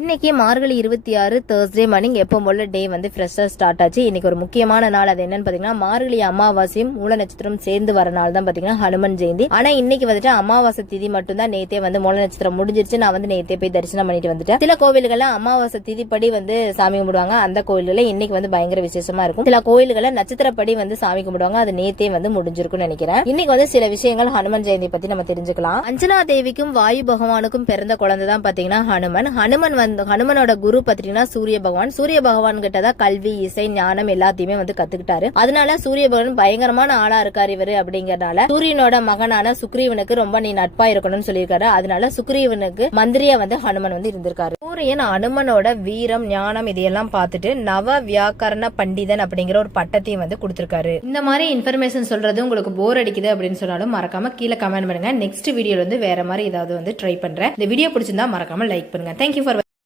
இன்னைக்கு மார்கழி 26 Thursday morning எப்போ போல டே வந்து ஃப்ரெஷ்ஷா ஸ்டார்ட் ஆச்சு. இன்னைக்கு ஒரு முக்கியமான நாள். அது என்னன்னு பாத்தீங்கன்னா மார்கழி அமாவாசையும் மூல நட்சத்திரம் சேர்ந்து வர நாள் தான் பாத்தீங்கன்னா ஹனுமன் ஜெயந்தி. ஆனா இன்னைக்கு வந்துட்டு அமாவாசை திதி மட்டும் தான் நேத்தே வந்து மூல நட்சத்திரம் முடிஞ்சிருச்சு. நான் வந்து நேத்தே போய் தரிசனம் பண்ணிட்டு வந்துட்டேன். சில கோவில்கள்ல அமாவாசை திதிப்படி வந்து சாமி கும்பிடுவாங்க. அந்த கோயில்கள இன்னைக்கு வந்து பயங்கர விசேஷமா இருக்கும். சில கோயில்கள்ல நட்சத்திரப்படி வந்து சாமி கும்பிடுவாங்க. அது நேத்தே வந்து முடிஞ்சிருக்கும்னு நினைக்கிறேன். இன்னைக்கு வந்து சில விஷயங்கள் ஹனுமன் ஜெயந்தி பத்தி நம்ம தெரிஞ்சுக்கலாம். அஞ்சனா தேவிக்கும் வாயு பகவானுக்கும் பிறந்த குழந்தை தான் பாத்தீங்கன்னா ஹனுமன் ஹனுமனோட குரு பாத்தீங்கன்னா சூரிய பகவான் கிட்டதான் கல்வி, இசை, ஞானம் எல்லாத்தையுமே வந்து கத்துக்கிட்டாரு. அதனால சூரிய பகவான் பயங்கரமான ஆளா இருக்காரு இவரு. அப்படிங்கறதுனால சூரியனோட மகனான சுக்ரீவனுக்கு ரொம்ப நீ நட்பா இருக்கணும்னு சொல்லியிருக்காரு. அதனால சுக்ரீவனுக்கு மந்திரியா வந்து ஹனுமன் வந்து இருந்திருக்காரு. சூரியன் ஹனுமனோட வீரம், ஞானம் இதையெல்லாம் பார்த்துட்டு நவ வியாக்கரண பண்டிதன் அப்படிங்கிற ஒரு பட்டத்தையும் வந்து கொடுத்திருக்காரு. இந்த மாதிரி இன்ஃபர்மேஷன் சொல்றது உங்களுக்கு போர் அடிக்குது அப்படின்னு சொன்னாலும் மறக்காம கீழே கமெண்ட் பண்ணுங்க. நெக்ஸ்ட் வீடியோல வந்து வேற மாதிரி ஏதாவது வந்து ட்ரை பண்றேன். இந்த வீடியோ பிடிச்சிருந்தா மறக்காம லைக் பண்ணுங்க. Thank you for